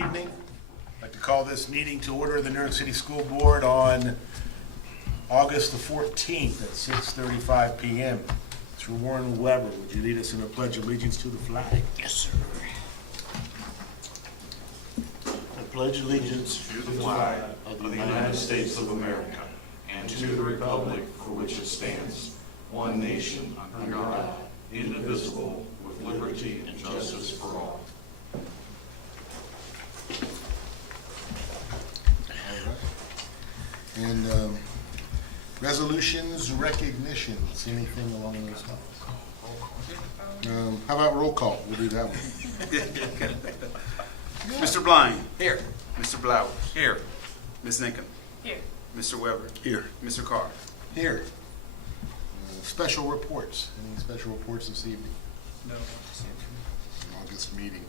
evening. I'd like to call this meeting to order, the Newark City School Board on August the 14th at 6:35 p.m. Mr. Warren Weber, would you lead us in a pledge of allegiance to the flag? Yes, sir. I pledge allegiance to the flag of the United States of America and to the republic for which it stands, one nation, under God, indivisible, with liberty and justice for all. And resolutions, recognitions, anything along those lines? How about roll call? We'll do that one. Mr. Blind. Here. Mr. Blowers. Here. Ms. Nicken. Here. Mr. Weber. Here. Mr. Carr. Here. Special reports. Any special reports this evening? No. August meeting.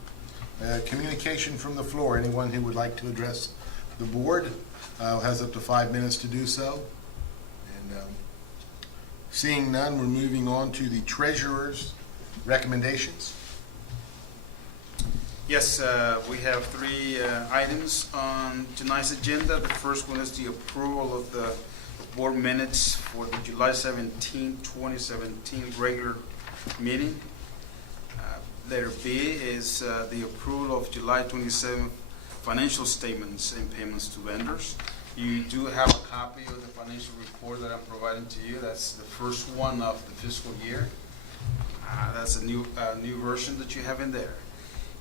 Communication from the floor. Anyone who would like to address the board has up to 5 minutes to do so. And seeing none, we're moving on to the treasurer's recommendations. Yes, we have three items on tonight's agenda. The first one is the approval of the board minutes for the July 17, 2017 regular meeting. Letter B is the approval of July 27 financial statements and payments to vendors. You do have a copy of the financial report that I'm providing to you. That's the first one of the fiscal year. That's a new version that you have in there.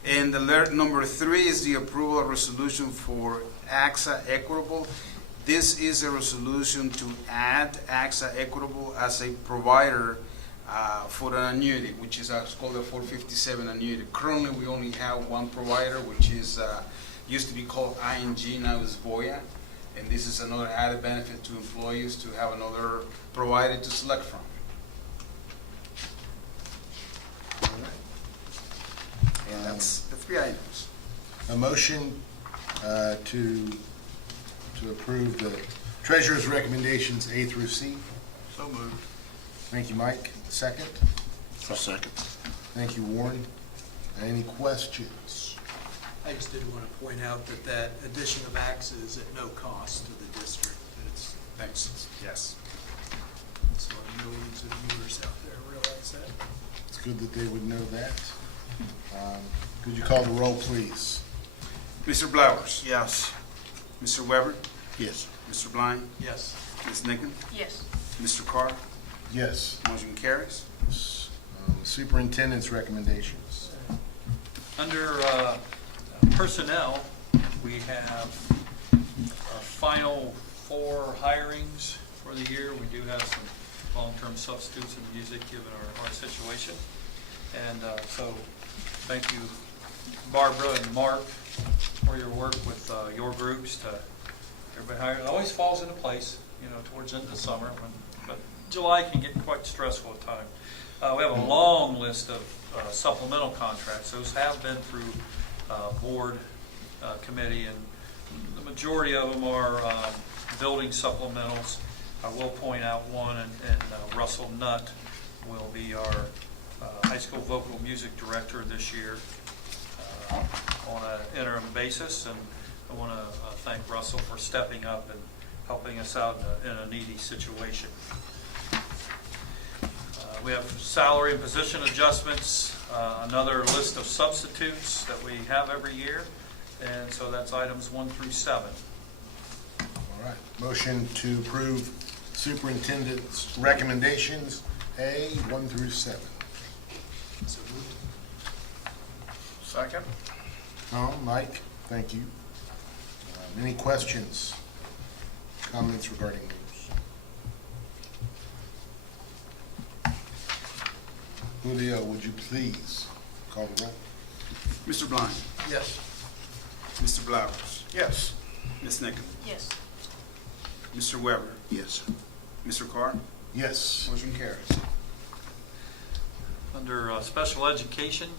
And the letter number 3 is the approval of resolution for AXA Equitable. This is a resolution to add AXA Equitable as a provider for an annuity, which is called a 457 annuity. Currently, we only have one provider, which is used to be called ING, now is Voya. And this is another added benefit to employees to have another provider to select from. And that's the 3 items. A motion to approve the treasurer's recommendations A through C. So moved. Thank you, Mike. Second. A second. Thank you, Warren. Any questions? I just did want to point out that that addition of AXA is at no cost to the district. It's, Thanks. Yes. so millions of viewers out there realize that. It's good that they would know that. Could you call the roll, please? Mr. Blowers. Yes. Mr. Weber. Yes. Mr. Blind. Yes. Ms. Nicken. Yes. Mr. Carr. Yes. Motion carries. Superintendent's recommendations. Under personnel, we have our final 4 hirings for the year. We do have some long-term substitutes in music given our situation. And so thank you, Barbara and Mark, for your work with your groups to everybody hire. It always falls into place, towards the end of the summer, but July can get quite stressful at times. We have a long list of supplemental contracts. Those have been through board committee, and the majority of them are building supplementals. I will point out one, and Russell Nutt will be our high school vocal music director this year on an interim basis, and I want to thank Russell for stepping up and helping us out in a needy situation. We have salary and position adjustments, another list of substitutes that we have every year, and so that's items 1 through 7. All right. Motion to approve superintendent's recommendations A 1 through 7. So moved. Second. Tom, Mike, thank you. Any questions, comments regarding those? Julio, would you please call the roll? Mr. Blind. Yes. Mr. Blowers. Yes. Ms. Nicken. Yes. Mr. Weber. Yes. Mr. Carr. Yes. Motion carries. Under special education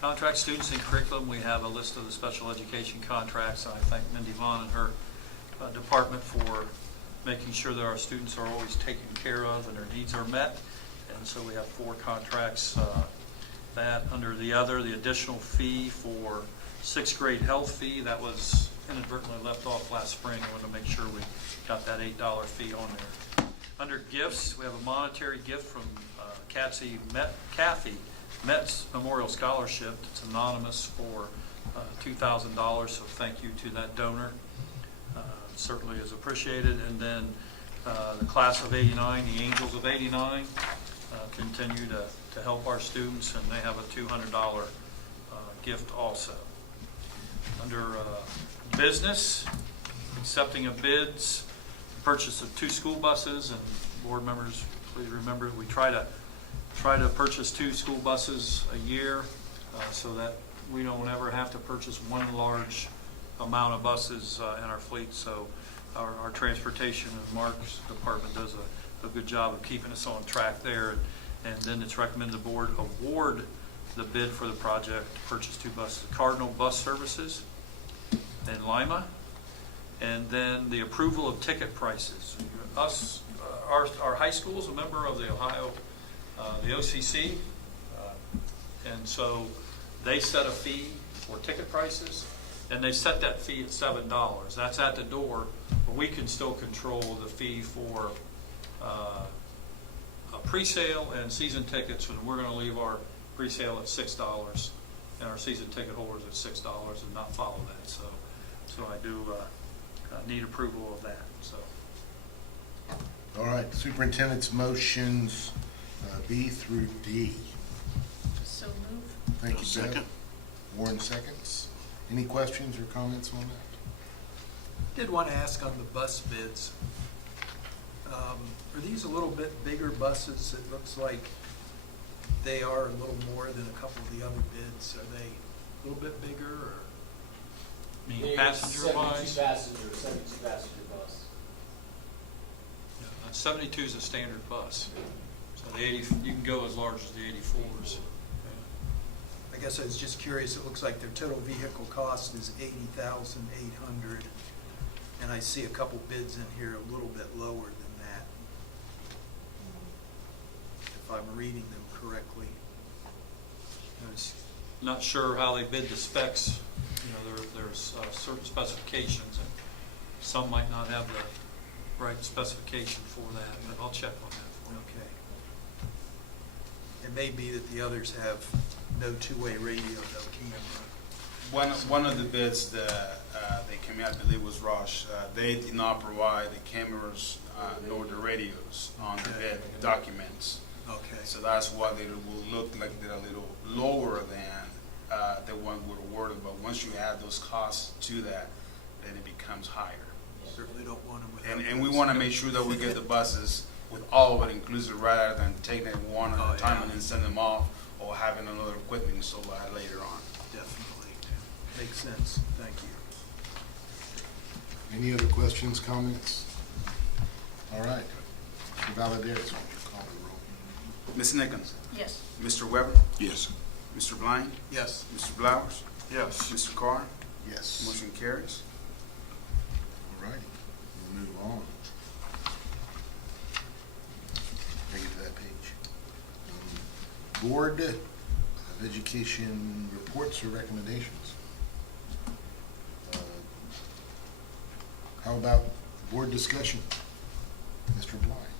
contract, students and curriculum, we have a list of the special education contracts. I thank Mindy Vaughn and her department for making sure that our students are always taken care of and their needs are met. And so we have 4 contracts. That under the additional fee for sixth grade health fee. That was inadvertently left off last spring. I wanted to make sure we got that $8 fee on there. Under gifts, we have a monetary gift from Kathy Metz Memorial Scholarship. It's anonymous for $2,000, so thank you to that donor. Certainly is appreciated. And then the class of '89, the Angels of '89, continue to help our students, and they have a $200 gift also. Under business, accepting of bids, purchase of 2 school buses, and board members, please remember we try to purchase 2 school buses a year so that we don't ever have to purchase one large amount of buses in our fleet. So our transportation and Mark's department does a good job of keeping us on track there. And then it's recommended the board award the bid for the project to purchase 2 buses. Cardinal Bus Services in Lima, and then the approval of ticket prices. Our high school is a member of the Ohio, the OCC, and so they set a fee for ticket prices, and they set that fee at $7. That's at the door, but we can still control the fee for a pre-sale and season tickets, and we're going to leave our pre-sale at $6 and our season ticket holders at $6 and not follow that. So I do need approval of that. So. All right, superintendent's motions B through D. So move. Thank you, Deb. Second. Warren seconds. Any questions or comments on that? Did want to ask on the bus bids. Are these a little bit bigger buses? It looks like they are a little more than a couple of the other bids. Are they a little bit bigger, or? Passenger wise? 72 passenger bus. 72 is a standard bus. So the 80, you can go as large as the 84s. I guess I was just curious. It looks like their total vehicle cost is $80,800, and I see a couple bids in here a little bit lower than that, if I'm reading them correctly. I was not sure how they bid the specs. You know, there's certain specifications, and some might not have the right specification for that, but I'll check on that for you. Okay. It may be that the others have no two-way radio, no camera. One of the bids that they came out, I believe was Roche, they did not provide the cameras nor the radios on the bid documents. Okay. So that's why they will look like they're a little lower than the one we're awarded. But once you add those costs to that, then it becomes higher. Certainly don't want them without. And we those. want to make sure that we get the buses with all of it inclusive, rather than taking it one at a time yeah. and then send them off, or having another equipment installed later on. Definitely. Makes sense. Thank you. Any other questions, comments? All right. Mr. Valdez, why don't you call the roll? Ms. Nickens, Yes. Mr. Weber, Yes. Mr. Blind, Yes. Mr. Blowers, Yes. Mr. Carr, Yes. motion carries. All righty, we'll move on. Bring it to that page. Board of Education reports or recommendations. How about board discussion? Mr. Blind?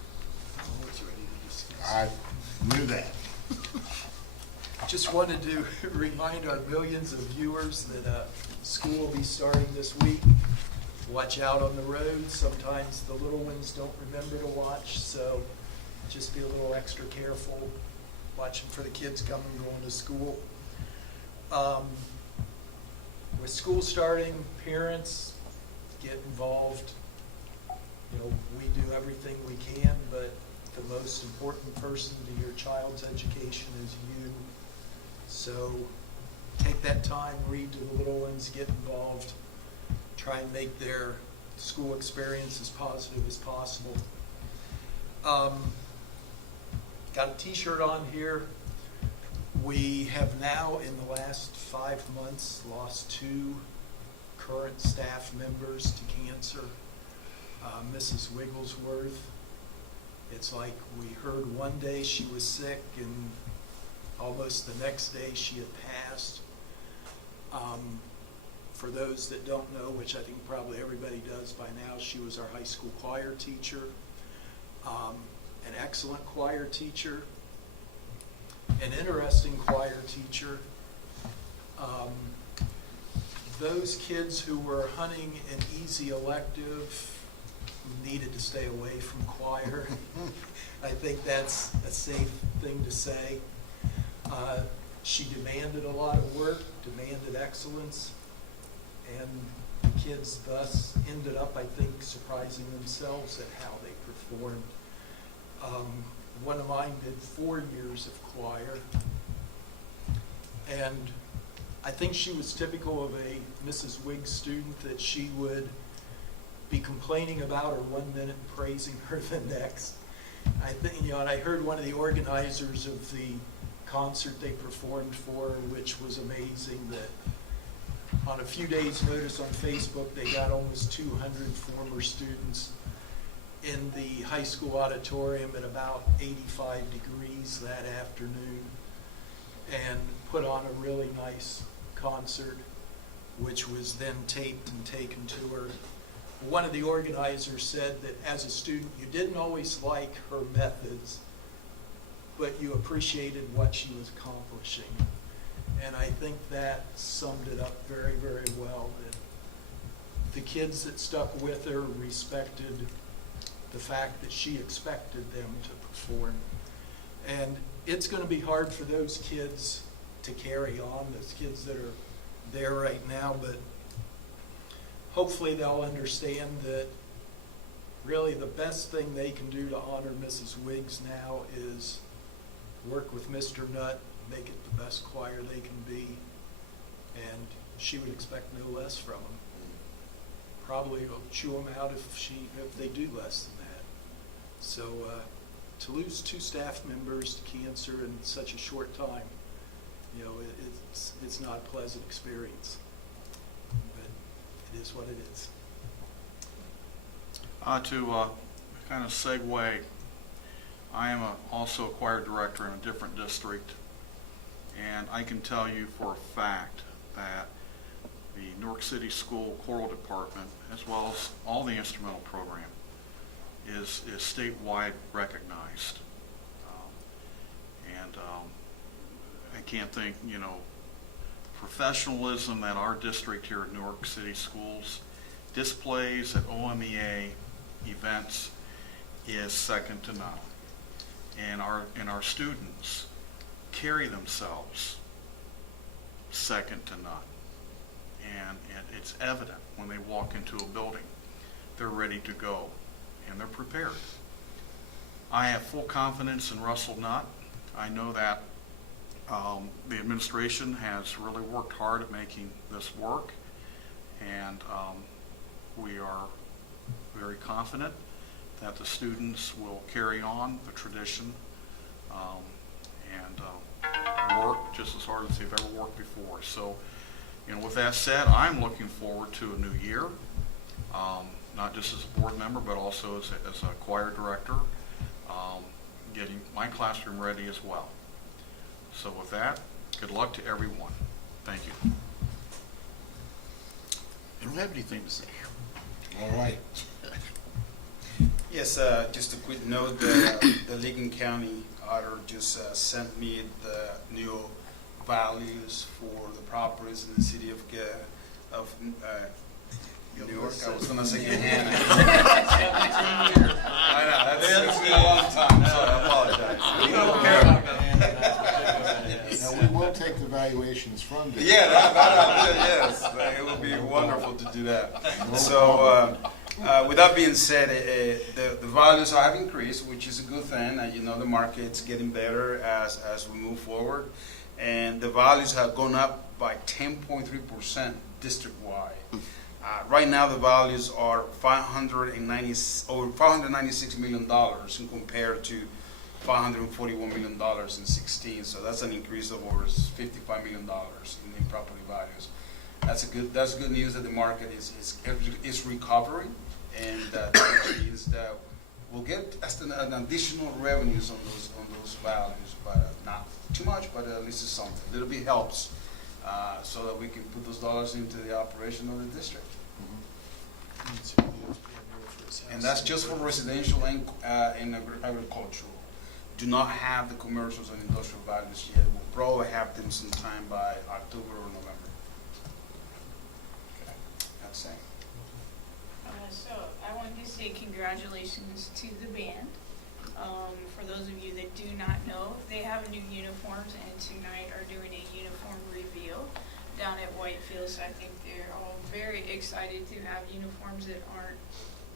Always ready to discuss. I knew that. Just wanted to remind our millions of viewers that school will be starting this week. Watch out on the road. Sometimes the little ones don't remember to watch, so just be a little extra careful watching for the kids coming and going to school. With school starting, parents get involved. You know, we do everything we can, but the most important person to your child's education is you. So take that time, read to the little ones, get involved, try and make their school experience as positive as possible. Got a t-shirt on here. We have now, in the last 5 months, lost 2 current staff members to cancer. Mrs. Wigglesworth, it's like we heard one day she was sick and almost the next day she had passed. For those that don't know, which I think probably everybody does by now, she was our high school choir teacher, an excellent choir teacher, an interesting choir teacher. Those kids who were hunting an easy elective needed to stay away from choir. I think that's a safe thing to say. She demanded a lot of work, demanded excellence, and the kids thus ended up, I think, surprising themselves at how they performed. One of mine did 4 years of choir, and I think she was typical of a Mrs. Wiggs student, that she would be complaining about her 1 minute and praising her the next. I think, and I heard one of the organizers of the concert they performed for, which was amazing, that on a few days' notice on Facebook, they got almost 200 former students in the high school auditorium at about 85 degrees that afternoon, and put on a really nice concert, which was then taped and taken to her. One of the organizers said that as a student, you didn't always like her methods, but you appreciated what she was accomplishing. And I think that summed it up very, very well, that the kids that stuck with her respected the fact that she expected them to perform. And it's going to be hard for those kids to carry on, those kids that are there right now, but hopefully they'll understand that really the best thing they can do to honor Mrs. Wiggs now is work with Mr. Nutt, make it the best choir they can be, and she would expect no less from them. Probably will chew them out if they do less than that. So to lose 2 staff members to cancer in such a short time, it's not a pleasant experience, but it is what it is. To kind of segue, I am also a choir director in a different district, and I can tell you for a fact that the Newark City School Choral Department, as well as all the instrumental program, is statewide recognized. I can't think, professionalism that our district here at Newark City Schools displays at OMEA events is second to none. And our students carry themselves second to none. And it's evident when they walk into a building. They're ready to go, and they're prepared. I have full confidence in Russell Nutt. I know that the administration has really worked hard at making this work, and we are very confident that the students will carry on the tradition and work just as hard as they've ever worked before. So, with that said, I'm looking forward to a new year, not just as a board member, but also as a choir director, getting my classroom ready as well. So with that, good luck to everyone. Thank you. I don't have anything to say. All right. Yes, just a quick note, the Lincoln County auditor just sent me the new values for the properties in the city of Newark. I was going to say Gahanna. I know, that's been a long time, so I apologize. Now, we will take the valuations from them. Yes, it would be wonderful to do that. So, with that being said, the values have increased, which is a good thing. The market's getting better as we move forward. And the values have gone up by 10.3% district-wide. Right now, the values are $596 million compared to $541 million in 16. So that's an increase of over $55 million in property values. That's good news that the market is recovering, and that means that we'll get an additional revenues on those values, but not too much, but at least it's something. A little bit helps so that we can put those dollars into the operation of the district. And that's just for residential and agricultural. Do not have the commercials and industrial values yet. We'll probably have them sometime by October or November. Okay, that's it. So I wanted to say congratulations to the band. For those of you that do not know, they have new uniforms and tonight are doing a uniform reveal down at Whitefield. So I think they're all very excited to have uniforms that aren't,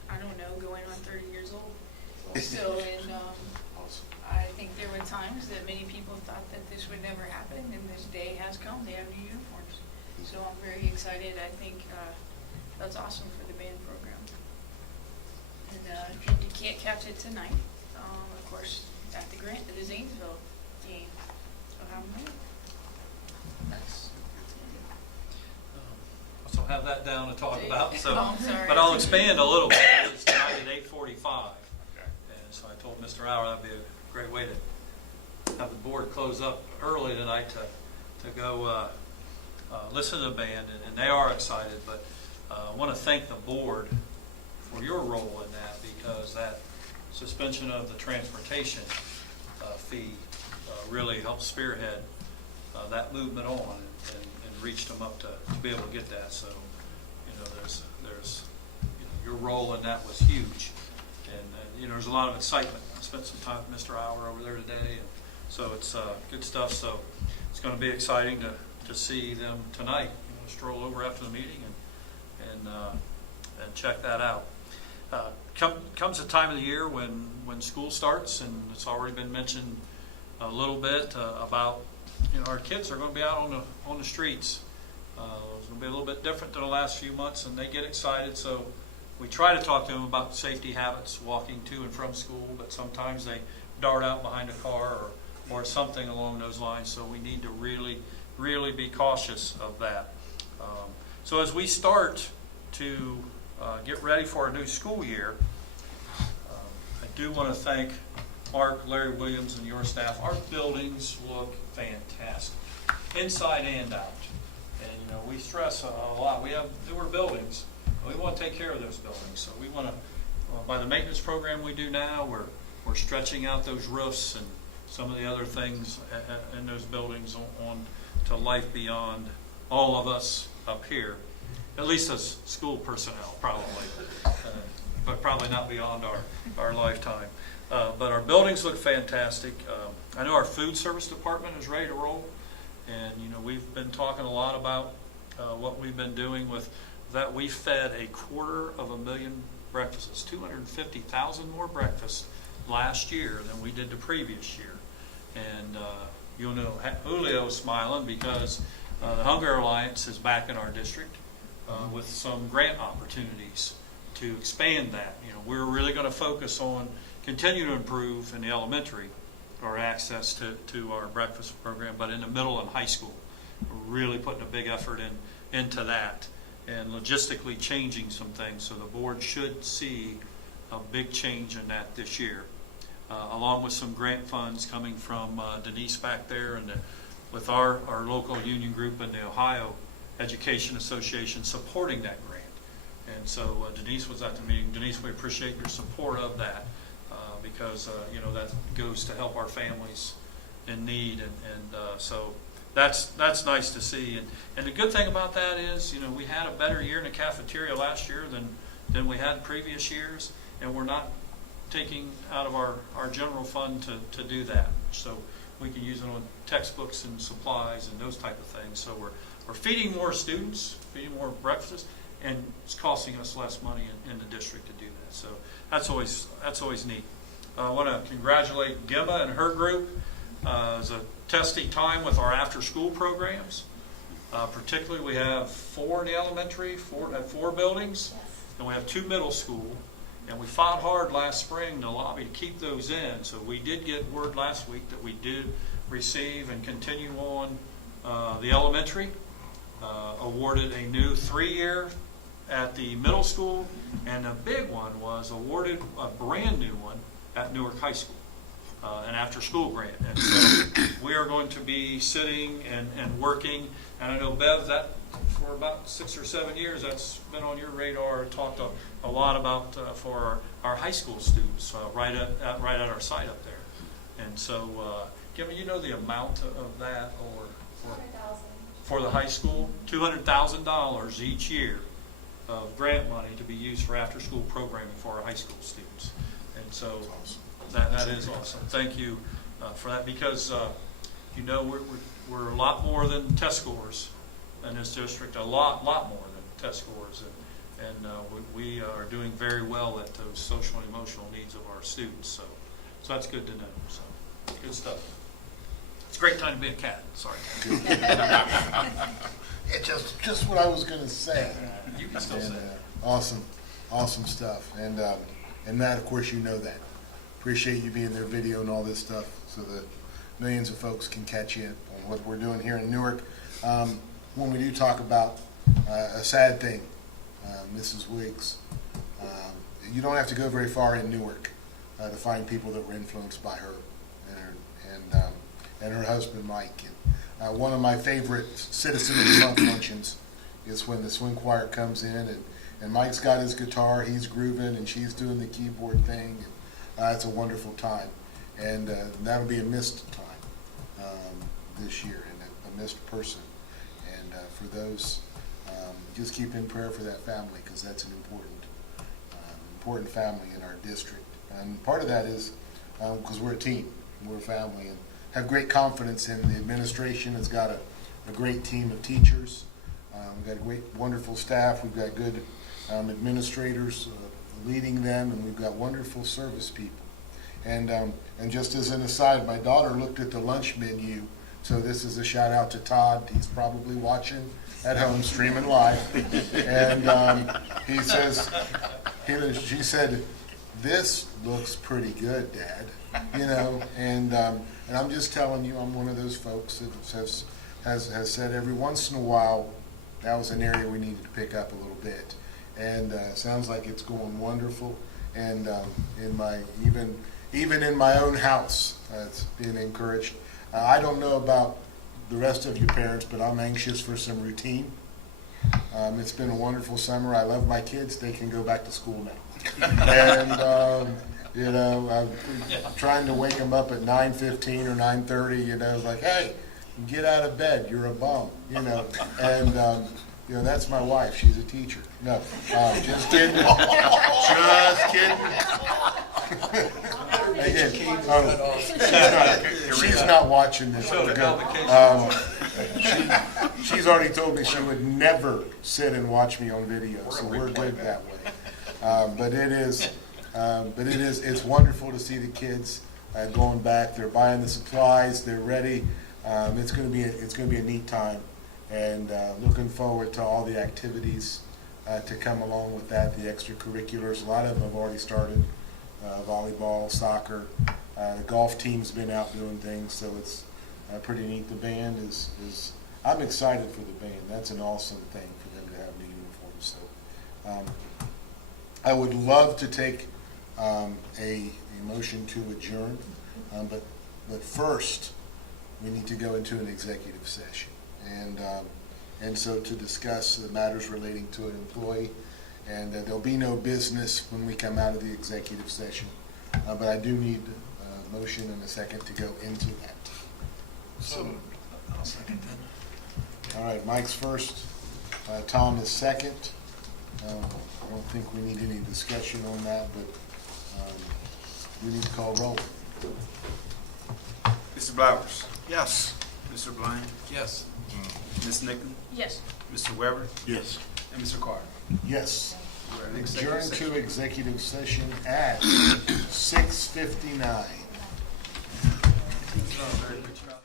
I don't know, going on 30 years old. So, and I think there were times that many people thought that this would never happen, and this day has come. They have new uniforms. So I'm very excited. I think that's awesome for the band program. And if you can't catch it tonight, of course, at the Zanesville game. So have a minute. Nice. So have that down to talk about, so, Oh, I'm sorry. but I'll expand a little bit. It's tonight at 8:45. And so I told Mr. Hour that'd be a great way to have the board close up early tonight to go listen to the band, and they are excited. But I want to thank the board for your role in that, because that suspension of the transportation fee really helped spearhead that movement on and reached them up to be able to get that. So, there's your role in that was huge, and there's a lot of excitement. I spent some time with Mr. Hour over there today, and so it's good stuff. So it's going to be exciting to see them tonight. Stroll over after the meeting and check that out. Comes a time of the year when school starts, and it's already been mentioned a little bit about our kids are going to be out on the streets. It's going to be a little bit different than the last few months, and they get excited. So we try to talk to them about safety habits, walking to and from school, but sometimes they dart out behind a car or something along those lines. So we need to really, really be cautious of that. So as we start to get ready for a new school year, I do want to thank Mark, Larry Williams, and your staff. Our buildings look fantastic, inside and out. And we stress a lot. We have newer buildings, and we want to take care of those buildings. So we want to, by the maintenance program we do now, we're stretching out those roofs and some of the other things in those buildings on to life beyond all of us up here. At least as school personnel, probably, but probably not beyond our lifetime. But our buildings look fantastic. I know our food service department is ready to roll, and we've been talking a lot about what we've been doing with that. We fed 250,000 breakfasts, 250,000 more breakfasts last year than we did the previous year. And you'll know Julio's smiling because the Hunger Alliance is back in our district with some grant opportunities to expand that. We're really going to focus on continue to improve in the elementary our access to our breakfast program, but in the middle and high school, we're really putting a big effort into that and logistically changing some things. So the board should see a big change in that this year, along with some grant funds coming from Denise back there, and with our local union group and the Ohio Education Association supporting that grant. And so Denise was at the meeting. Denise, we appreciate your support of that because that goes to help our families in need, and so that's nice to see. And the good thing about that is we had a better year in the cafeteria last year than we had previous years, and we're not taking out of our general fund to do that. So we can use it on textbooks and supplies and those type of things. So we're feeding more students, feeding more breakfast, and it's costing us less money in the district to do that. So that's always neat. I want to congratulate Gemma and her group. It was a testy time with our after-school programs. Particularly, we have 4 in the elementary, 4 buildings, and we have 2 middle school. And we fought hard last spring to lobby to keep those in. So we did get word last week that we did receive and continue on the elementary. Awarded a new 3-year at the middle school, and the big one was awarded a brand new one at Newark High School. an after-school grant. And so we are going to be sitting and working, and I know, Bev, that for about 6 or 7 years, that's been on your radar, talked a lot about for our high school students right at our site up there. And so, Kevin, you know the amount of that, or for the high school? $200,000 each year of grant money to be used for after-school programming for our high school students. And so that is awesome. Thank you for that, because you know, we're a lot more than test scores in this district, a lot more than test scores, and we are doing very well at those social and emotional needs of our students. So that's good to know. So good stuff. It's a great time to be a cat. Sorry. It's just what I was going to say. You can still say it. Awesome stuff. And Matt, of course, you know that. Appreciate you being there, video and all this stuff, so that millions of folks can catch you on what we're doing here in Newark. When we do talk about a sad thing, Mrs. Wiggs, you don't have to go very far in Newark to find people that were influenced by her and her husband Mike. And one of my favorite Citizen of the Month luncheons is when the swing choir comes in and Mike's got his guitar, he's grooving, and she's doing the keyboard thing. It's a wonderful time, and that'll be a missed time this year, and a missed person. And for those, just keep in prayer for that family, because that's an important family in our district. And part of that is because we're a team, we're a family, and have great confidence in the administration. Has got a great team of teachers. We've got a great, wonderful staff. We've got good administrators leading them, and we've got wonderful service people. And just as an aside, my daughter looked at the lunch menu, so this is a shout out to Todd. He's probably watching at home, streaming live, and he says, she said, "This looks pretty good, Dad." You know, and I'm just telling you, I'm one of those folks that has said every once in a while that was an area we needed to pick up a little bit. And sounds like it's going wonderful. And in my even in my own house, it's being encouraged. I don't know about the rest of you parents, but I'm anxious for some routine. It's been a wonderful summer. I love my kids. They can go back to school now. And you know, I'm trying to wake them up at 9:15 or 9:30. You know, like, hey, get out of bed. You're a bum. You know, and you know, that's my wife. She's a teacher. No, just kidding. Just kidding. Again, she's not watching this. So She's already told me she would never sit and watch me on video, so we're good that way. But it's wonderful to see the kids going back. They're buying the supplies. They're ready. It's going to be a neat time. And looking forward to all the activities to come along with that, the extracurriculars. A lot of them have already started, volleyball, soccer. The golf team's been out doing things, so it's pretty neat. The band is I'm excited for the band. That's an awesome thing for them to have new uniforms. So I would love to take a motion to adjourn, but first we need to go into an executive session. And so to discuss the matters relating to an employee, and there'll be no business when we come out of the executive session, but I do need a motion and a second to go into that. So I'll second that. All right, Mike's first, Tom is second. I don't think we need any discussion on that, but we need to call roll. Mr. Blowers, Yes. Mr. Blind, Yes. Ms. Nickton, Yes. Mr. Weber, Yes. and Mr. Carter. Yes. We're in executive Adjourn session. to executive session at 6:59. Very good job.